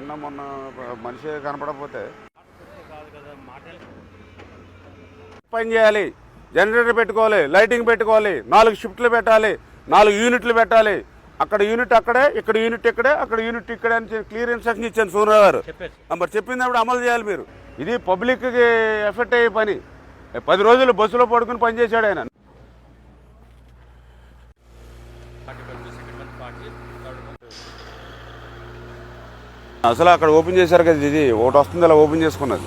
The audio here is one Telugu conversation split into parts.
నిన్న మొన్న మనిషి కనపడకపోతే పని చేయాలి, జనరేటర్ పెట్టుకోవాలి, లైటింగ్ పెట్టుకోవాలి, 4 షిఫ్ట్లు పెట్టాలి, 4 యూనిట్లు పెట్టాలి. అక్కడ యూనిట్ అక్కడే, ఇక్కడ యూనిట్ ఇక్కడే, అక్కడ యూనిట్ ఇక్కడే అని క్లియర్ ఇన్స్ట్రక్షన్ ఇచ్చాను సూర్యరావు గారు. మరి చెప్పినప్పుడు అమలు చేయాలి మీరు. ఇది పబ్లిక్కి ఎఫెక్ట్ అయ్యే పని. 10 రోజులు బస్సులో పడుకుని పనిచేశాడు ఆయన. అసలు అక్కడ ఓపెన్ చేశారు కదా, ఇది ఒకటి వస్తుంది అలా ఓపెన్ చేసుకున్నది.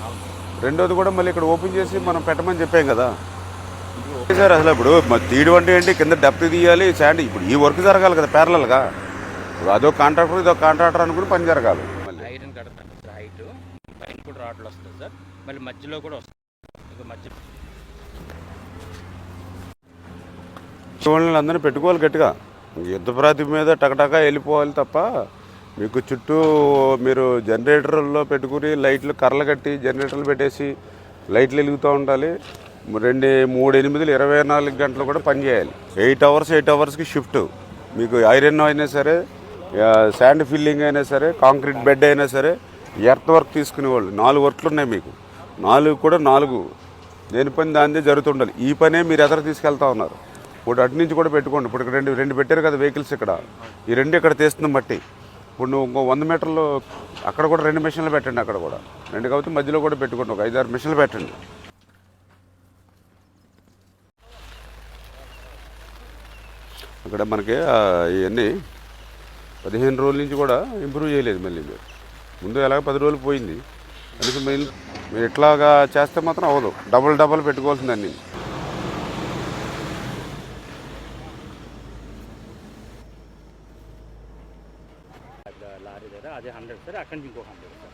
రెండోది కూడా మళ్ళీ ఇక్కడ ఓపెన్ చేసి మనం పెట్టమని చెప్పాం కదా సార్. అసలు ఇప్పుడు తీయడం అంటే ఏంటి, కింద డెప్త్ తీయాలి, శాండ్. ఇప్పుడు ఈ వర్క్ జరగాలి కదా ప్యారలల్గా. అదో కాంట్రాక్టర్ ఇదో కాంట్రాక్టర్ అనుకుని పని జరగాలి. ఐరన్ కడతాను సార్, హైట్ పైన కూడా రాడ్లు వస్తుంది సార్, మళ్ళీ మధ్యలో కూడా వస్తుంది. వాళ్ళని అందరినీ పెట్టుకోవాలి గట్టిగా. యుద్ధ ప్రాతి మీద టకటకా వెళ్ళిపోవాలి తప్ప మీకు చుట్టూ మీరు జనరేటర్లో పెట్టుకుని లైట్లు కర్రలు కట్టి జనరేటర్లు పెట్టేసి లైట్లు వెలుగుతూ ఉండాలి. 3, 8, 24 గంటలు కూడా పనిచేయాలి. 8 అవర్స్కి షిఫ్ట్. మీకు ఐరన్ అయినా సరే, శాండ్ ఫిల్లింగ్ అయినా సరే, కాంక్రీట్ బెడ్ అయినా సరే, ఎర్త్ వర్క్ తీసుకునేవాళ్ళు 4 వర్క్లు ఉన్నాయి మీకు. 4 కూడా 4 దేని పని దానిదే జరుగుతుండాలి. ఈ పనే మీరు ఎదర తీసుకెళ్తా ఉన్నారు. ఇప్పుడు అటు నుంచి కూడా పెట్టుకోండి. ఇప్పుడు ఇక్కడ రెండు పెట్టారు కదా వెహికల్స్. ఇక్కడ ఈ 2 ఇక్కడ తీస్తున్నాం బట్టి. ఇప్పుడు నువ్వు ఇంకో 100 మీటర్లు అక్కడ కూడా 2 మిషన్లు పెట్టండి. అక్కడ కూడా 2 కాబట్టి మధ్యలో కూడా పెట్టుకోండి. ఒక 5-6 మిషన్లు పెట్టండి. అక్కడ మనకి ఇవన్నీ 15 రోజుల నుంచి కూడా ఇంప్రూవ్ చేయలేదు. మళ్ళీ మీరు ముందు ఎలాగ 10 రోజులు పోయింది. కనీసం మీరు ఇట్లాగా చేస్తే మాత్రం అవ్వదు. డబల్ పెట్టుకోవాల్సిందండి. లారీ దగ్గర అదే 100 సార్, అక్కడి నుంచి ఇంకో 100 సార్.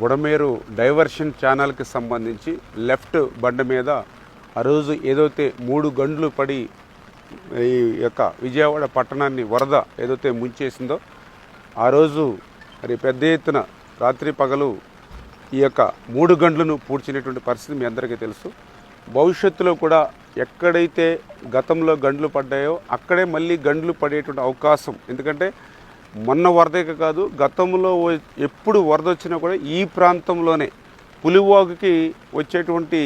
బుడమేరు డైవర్షన్ ఛానల్కి సంబంధించి లెఫ్ట్ బండ మీద ఆ రోజు ఏదైతే 3 గంటలు పడి ఈ యొక్క విజయవాడ పట్టణాన్ని వరద ఏదైతే ముంచేసిందో ఆ రోజు మరి పెద్ద ఎత్తున రాత్రి పగలు ఈ యొక్క 3 గంటలను పూడ్చినటువంటి పరిస్థితి మీ అందరికీ తెలుసు. భవిష్యత్తులో కూడా ఎక్కడైతే గతంలో గంటలు పడ్డాయో అక్కడే మళ్ళీ గంటలు పడేటువంటి అవకాశం. ఎందుకంటే మొన్న వరదకి కాదు, గతంలో ఎప్పుడు వరద వచ్చినా కూడా ఈ ప్రాంతంలోనే పులివాగుకి వచ్చేటువంటి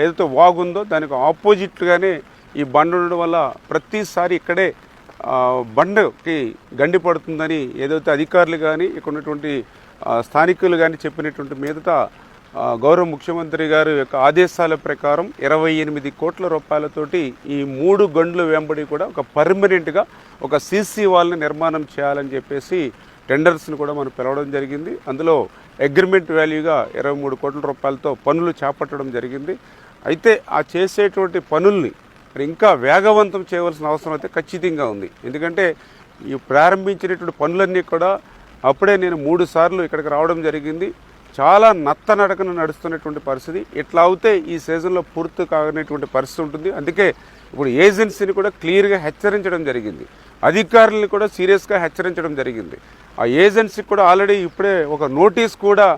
ఏదైతే వాగు ఉందో దానికి ఆపోజిట్గానే ఈ బండ ఉండడం వల్ల ప్రతిసారి ఇక్కడే బండకి గండి పడుతుందని ఏదైతే అధికారులు కానీ ఇక్కడ ఉన్నటువంటి స్థానికులు కానీ చెప్పినటువంటి మీదట గౌరవ ముఖ్యమంత్రి గారి యొక్క ఆదేశాల ప్రకారం 28 కోట్ల రూపాయలతోటి ఈ 3 గంటలు వెంబడి కూడా ఒక పర్మనెంట్గా ఒక సీసీ వాల్ని నిర్మాణం చేయాలని చెప్పేసి టెండర్స్ని కూడా మనం పిలవడం జరిగింది. అందులో అగ్రిమెంట్ వాల్యూగా 23 కోట్ల రూపాయలతో పనులు చేపట్టడం జరిగింది. అయితే ఆ చేసేటువంటి పనుల్ని మరి ఇంకా వేగవంతం చేయవలసిన అవసరం అయితే ఖచ్చితంగా ఉంది. ఎందుకంటే ఈ ప్రారంభించినటువంటి పనులన్నీ కూడా అప్పుడే నేను 3 సార్లు ఇక్కడికి రావడం జరిగింది. చాలా నత్తనడకన నడుస్తున్నటువంటి పరిస్థితి. ఇట్లా అవుతే ఈ సీజన్లో పూర్తి కాగనేటువంటి పరిస్థితి ఉంటుంది. అందుకే ఇప్పుడు ఏజెన్సీని కూడా క్లియర్గా హెచ్చరించడం జరిగింది. అధికారులను కూడా సీరియస్గా హెచ్చరించడం జరిగింది. ఆ ఏజెన్సీకి కూడా ఆల్రెడీ ఇప్పుడే ఒక నోటీస్ కూడా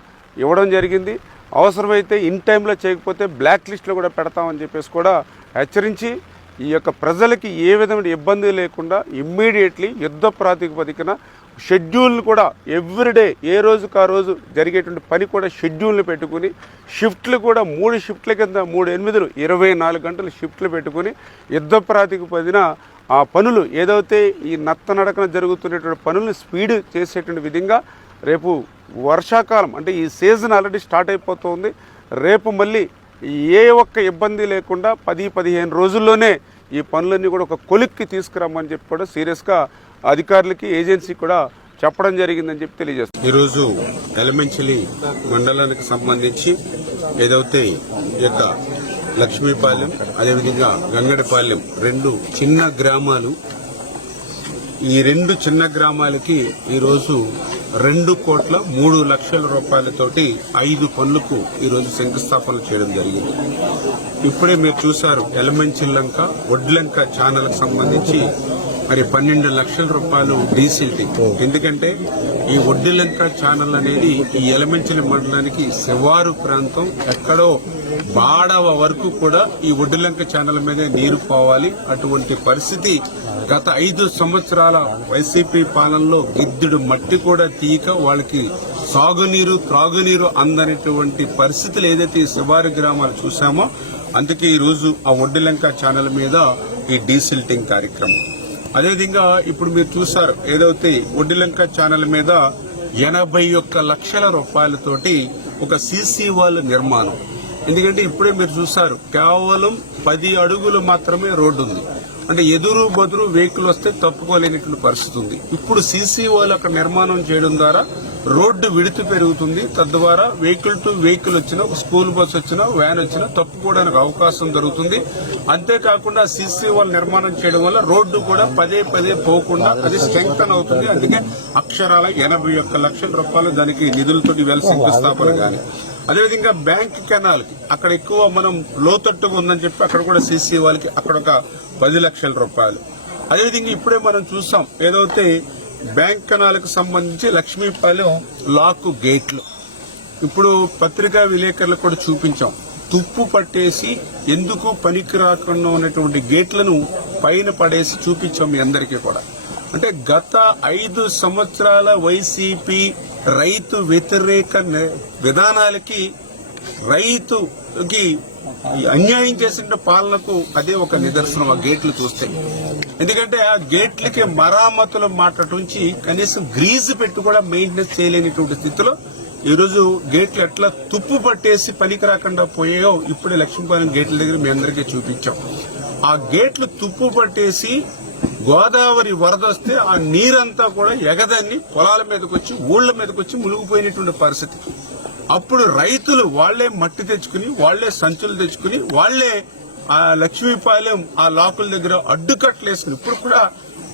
ఇవ్వడం జరిగింది. అవసరమైతే ఇన్ టైంలో చేయకపోతే బ్లాక్ లిస్ట్లో కూడా పెడతామని చెప్పేసి కూడా హెచ్చరించి ఈ యొక్క ప్రజలకి ఏ విధమైన ఇబ్బంది లేకుండా ఇమ్మీడియట్లీ యుద్ధ ప్రాతిపదికన షెడ్యూల్ని కూడా ఎవ్రీడే ఏ రోజుకు ఆ రోజు జరిగేటువంటి పని కూడా షెడ్యూల్ని పెట్టుకుని షిఫ్ట్లు కూడా 3 షిఫ్ట్ల కింద 3, 8, 24 గంటలు షిఫ్ట్లు పెట్టుకుని యుద్ధ ప్రాతిపదికన ఆ పనులు ఏదైతే ఈ నత్తనడకన జరుగుతున్నటువంటి పనులను స్పీడ్ చేసేటువంటి విధంగా రేపు వర్షాకాలం అంటే ఈ సీజన్ ఆల్రెడీ స్టార్ట్ అయిపోతుంది. రేపు మళ్ళీ ఏ ఒక్క ఇబ్బంది లేకుండా 10-15 రోజుల్లోనే ఈ పనులన్నీ కూడా ఒక కొలిక్కి తీసుకురమ్మని చెప్పి కూడా సీరియస్గా అధికారులకి ఏజెన్సీ కూడా చెప్పడం జరిగిందని చెప్పి తెలియజేస్తాం. ఈరోజు ఎలమంచిలి మండలానికి సంబంధించి ఏదైతే ఈ యొక్క లక్ష్మీపాలెం అదేవిధంగా గంగడపాలెం 2 చిన్న గ్రామాలు, ఈ 2 చిన్న గ్రామాలకి ఈరోజు 2,03,00,000 రూపాయలతోటి 5 పనులకు ఈరోజు శంకుస్థాపన చేయడం జరిగింది. ఇప్పుడే మీరు చూశారు ఎలమంచిల్లంక వడ్లంక ఛానల్కి సంబంధించి మరి 12 లక్షల రూపాయలు డీసిల్టింగ్. ఎందుకంటే ఈ ఒడ్డిలంక ఛానల్ అనేది ఈ ఎలమెంచలి మండలానికి శివారు ప్రాంతం, ఎక్కడో బాడవ వరకు కూడా ఈ ఒడ్డిలంక ఛానల్ మీదే నీరు పోవాలి. అటువంటి పరిస్థితి గత 5 సంవత్సరాల వైసీపీ పాలనలో గిద్దెడు మట్టి కూడా తీయక వాళ్ళకి సాగునీరు త్రాగునీరు అందనటువంటి పరిస్థితులు ఏదైతే ఈ శివారు గ్రామాలు చూసామో, అందుకే ఈ రోజు ఆ ఒడ్డిలంక ఛానల్ మీద ఈ డీసిల్టింగ్ కార్యక్రమం. అదేవిధంగా ఇప్పుడు మీరు చూసారు ఏదైతే ఒడ్డిలంక ఛానల్ మీద 81 లక్షల రూపాయలతోటి ఒక సీసీ వాల్ నిర్మాణం. ఎందుకంటే ఇప్పుడే మీరు చూసారు కేవలం 10 అడుగులు మాత్రమే రోడ్డు ఉంది. అంటే ఎదురు బదురు వెహికల్ వస్తే తప్పుకోలేనటువంటి పరిస్థితి ఉంది. ఇప్పుడు సీసీ వాల్ అక్కడ నిర్మాణం చేయడం ద్వారా రోడ్డు విడుతు పెరుగుతుంది. తద్వారా వెహికల్ టు వెహికల్ వచ్చినా, ఒక స్కూల్ బస్ వచ్చినా, వ్యాన్ వచ్చినా తప్పుకోవడానికి అవకాశం దొరుకుతుంది. అంతేకాకుండా సీసీ వాల్ నిర్మాణం చేయడం వల్ల రోడ్డు కూడా పదే పోకుండా అది స్ట్రెంగ్తన్ అవుతుంది. అందుకే అక్షరాల 81 లక్షల రూపాయలు దానికి నిధులతో వేల శంకుస్థాపన కానీ. అదేవిధంగా బ్యాంక్ కెనాల్ కి అక్కడ ఎక్కువ మనం లోతట్టుగా ఉందని చెప్పి అక్కడ కూడా సీసీ వాళ్ళకి అక్కడ ఒక 10 లక్షల రూపాయలు. అదేవిధంగా ఇప్పుడే మనం చూసాం ఏదైతే బ్యాంక్ కెనాల్ కు సంబంధించి లక్ష్మీపాలెం లాక్ గేట్లు. ఇప్పుడు పత్రికా విలేకరులకు కూడా చూపించాం. తుప్పు పట్టేసి ఎందుకు పనికి రాకుండా ఉన్నటువంటి గేట్లను పైన పడేసి చూపించాం మీ అందరికీ కూడా. అంటే గత 5 సంవత్సరాల వైసీపీ రైతు వ్యతిరేక విధానాలకి, రైతుకి అన్యాయం చేసిన పాలనకు అదే ఒక నిదర్శనం ఆ గేట్లు చూస్తే. ఎందుకంటే ఆ గేట్లకి మరామతుల మాట నుంచి కనీసం గ్రీజు పెట్టి కూడా మెయింటెనెన్స్ చేయలేనిటువంటి స్థితిలో ఈరోజు గేట్లు ఎట్లా తుప్పు పట్టేసి పనికి రాకుండా పోయాయో ఇప్పుడే లక్ష్మీపాలెం గేట్ల దగ్గర మీ అందరికీ చూపించాం. ఆ గేట్లు తుప్పు పట్టేసి గోదావరి వరద వస్తే ఆ నీరంతా కూడా ఎగదన్ని పొలాల మీదకి వచ్చి ఊళ్ల మీదకి వచ్చి మునిగిపోయినటువంటి పరిస్థితి. అప్పుడు రైతులు వాళ్లే మట్టి తెచ్చుకుని, వాళ్లే సంచులు తెచ్చుకుని, వాళ్లే ఆ లక్ష్మీపాలెం ఆ లాకుల దగ్గర అడ్డుకట్లు వేసుకుని, ఇప్పుడు కూడా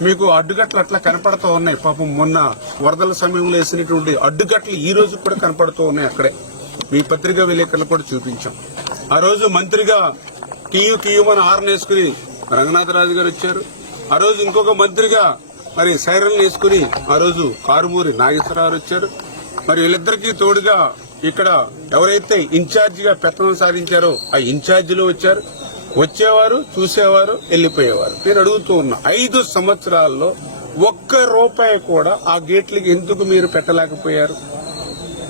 మీకు అడ్డుకట్లు అట్లా కనపడుతూ ఉన్నాయి. పాపం మొన్న వరదల సమయంలో వేసినటువంటి అడ్డుకట్లు ఈ రోజు కూడా కనపడుతూ ఉన్నాయి. అక్కడే మీ పత్రికా విలేకరులు కూడా చూపించాం. ఆ రోజు మంత్రిగా కియ్యమని హార్న్ వేసుకుని రంగనాథరాజు గారు వచ్చారు. ఆ రోజు ఇంకొక మంత్రిగా మరి సైరన్ వేసుకుని ఆ రోజు కారుమూరి నాగేశ్వరరావు వచ్చారు. మరి వీళ్ళిద్దరికీ తోడుగా ఇక్కడ ఎవరైతే ఇన్ఛార్జిగా పెత్తనం సాధించారో ఆ ఇన్ఛార్జీలు వచ్చారు. వచ్చేవారు, చూసేవారు, వెళ్లిపోయేవారు. నేను అడుగుతూ ఉన్నా, 5 సంవత్సరాల్లో ₹1 కూడా ఆ గేట్లకి ఎందుకు మీరు పెట్టలేకపోయారు?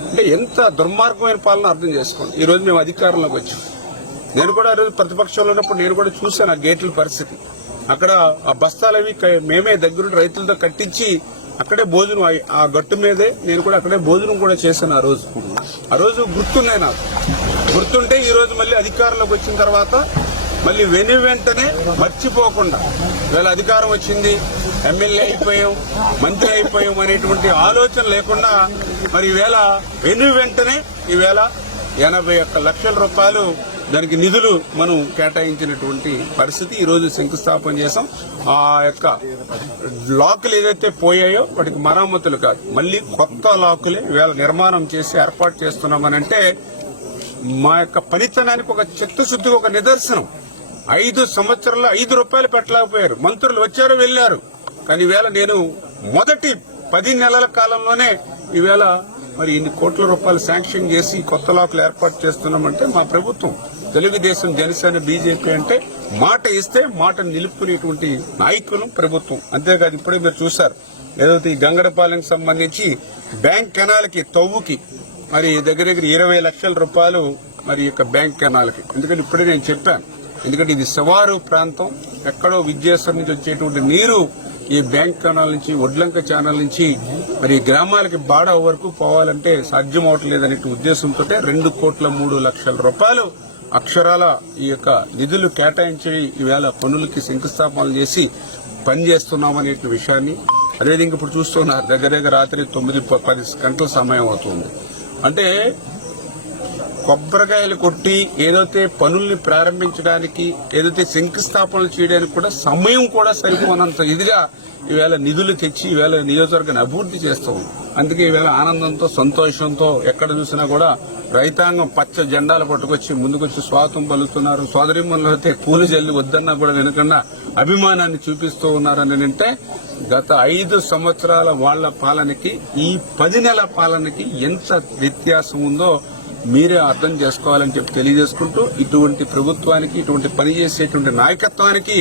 అంటే ఎంత దుర్మార్గమైన పాలన అర్థం చేసుకోండి. ఈ రోజు మేము అధికారంలోకి వచ్చాం. నేను కూడా ఆ రోజు ప్రతిపక్షంలో ఉన్నప్పుడు నేను కూడా చూశాను ఆ గేట్ల పరిస్థితి. అక్కడ ఆ బస్తాలవి మేమే దగ్గరుండి రైతులతో కట్టించి అక్కడే భోజనం, ఆ గట్టు మీదే నేను కూడా అక్కడే భోజనం కూడా చేశాను. ఆ రోజు గుర్తున్నాయి నాకు. గుర్తుంటే ఈ రోజు మళ్ళీ అధికారంలోకి వచ్చిన తర్వాత మళ్ళీ వెంటనే మర్చిపోకుండా వీళ్ళ అధికారం వచ్చింది, ఎమ్మెల్యే అయిపోయాం, మంత్రి అయిపోయాం అనేటువంటి ఆలోచన లేకుండా మరి ఈవేళ వెంటనే ఈవేళ 81 లక్షల రూపాయలు దానికి నిధులు మనం కేటాయించినటువంటి పరిస్థితి ఈ రోజు శంకుస్థాపన చేశాం. ఆ యొక్క లాకులు ఏదైతే పోయాయో వాటికి మరమ్మతులు కాదు, మళ్లీ కొత్త లాకులే ఇవాళ నిర్మాణం చేసి ఏర్పాటు చేస్తున్నామనంటే మా యొక్క పనితనానికి ఒక చిత్తశుద్ధికి ఒక నిదర్శనం. 5 సంవత్సరాల్లో ₹5 పెట్టలేకపోయారు. మంత్రులు వచ్చారు, వెళ్లారు. కానీ ఈవేళ నేను మొదటి 10 నెలల కాలంలోనే ఈవేళ మరి ఇన్ని కోట్ల రూపాయలు శాంక్షన్ చేసి కొత్త లాకులు ఏర్పాటు చేస్తున్నామంటే మా ప్రభుత్వం తెలుగుదేశం, జనసేన, బీజేపీ అంటే మాట ఇస్తే మాట నిలుపుకునేటువంటి నాయకులు ప్రభుత్వం. అంతేకాదు ఇప్పుడే మీరు చూశారు ఏదైతే ఈ గంగడపాలెంకి సంబంధించి బ్యాంక్ కెనాల్కి తవ్వుకి మరి దగ్గర 20 లక్షల రూపాయలు మరి యొక్క బ్యాంక్ కెనాల్కి. ఎందుకంటే ఇప్పుడే నేను చెప్పాను, ఎందుకంటే ఇది శివారు ప్రాంతం, ఎక్కడో విద్యాసం నుంచి వచ్చేటువంటి నీరు ఈ బ్యాంక్ కెనాల్ నుంచి, ఒడ్లంక ఛానల్ నుంచి మరి గ్రామాలకి బాడ వరకు పోవాలంటే సాధ్యం అవట్లేదనే ఉద్దేశంతో 2,03,00,000 రూపాయలు అక్షరాల ఈ యొక్క నిధులు కేటాయించి ఈవేళ పనులకి శంకుస్థాపనలు చేసి పనిచేస్తున్నామనే విషయాన్ని, అదేవిధంగా ఇప్పుడు చూస్తున్నారు దగ్గర రాత్రి 9-10 గంటల సమయం అవుతుంది. అంటే కొబ్బరికాయలు కొట్టి ఏదైతే పనుల్ని ప్రారంభించడానికి ఏదైతే శంకుస్థాపనలు చేయడానికి కూడా సమయం కూడా సరిపోనంత ఇదిగా ఈవేళ నిధులు తెచ్చి ఈవేళ నియోజకవర్గాన్ని అభివృద్ధి చేస్తాం. అందుకే ఈవేళ ఆనందంతో సంతోషంతో ఎక్కడ చూసినా కూడా రైతాంగం పచ్చ జెండాలు పట్టుకొచ్చి ముందుకొచ్చి స్వాగతం పలుకుతున్నారు. సోదరిమణులు అయితే పూలు జల్లి వద్దన్నా కూడా వెనుకన్నా అభిమానాన్ని చూపిస్తూ ఉన్నారని అంటే గత 5 సంవత్సరాల వాళ్ల పాలనకి ఈ 10 నెలల పాలనకి ఎంత వ్యత్యాసం ఉందో మీరే అర్థం చేసుకోవాలని చెప్పి తెలియజేసుకుంటూ ఇటువంటి ప్రభుత్వానికి ఇటువంటి పనిచేసేటువంటి నాయకత్వానికి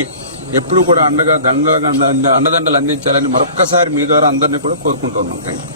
ఎప్పుడు కూడా అండదండలు అందించాలని మరొక్కసారి మీ ద్వారా అందరినీ కూడా కోరుకుంటున్నాం. థాంక్యూ.